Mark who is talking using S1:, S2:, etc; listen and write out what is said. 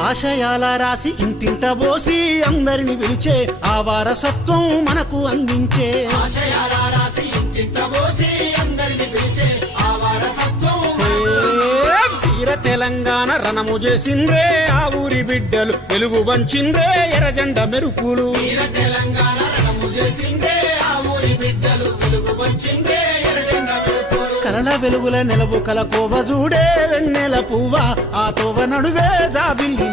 S1: ఆశయాల రాసి ఇంటింట పోసి అందరిని పిలిచే ఆ వారసత్వం మనకు అందించే.
S2: ఆశయాల రాసి ఇంటింట పోసి అందరిని పిలిచే ఆ వారసత్వం
S1: వీర తెలంగాణ రణము చేసిండ్రే ఆ ఊరి బిడ్డలు వెలుగు పంచిండ్రే ఎర్రజెండ మెరుపులు.
S2: వీర తెలంగాణ రణము చేసిందే ఆ ఊరి బిడ్డలు వెలుగు ఎర్రజెండ వేపులు.
S1: వెలుగుల నిలవు కల కోవ చూడే వెన్నెల పువ్వ ఆ తోవ నడువే జాబిల్లి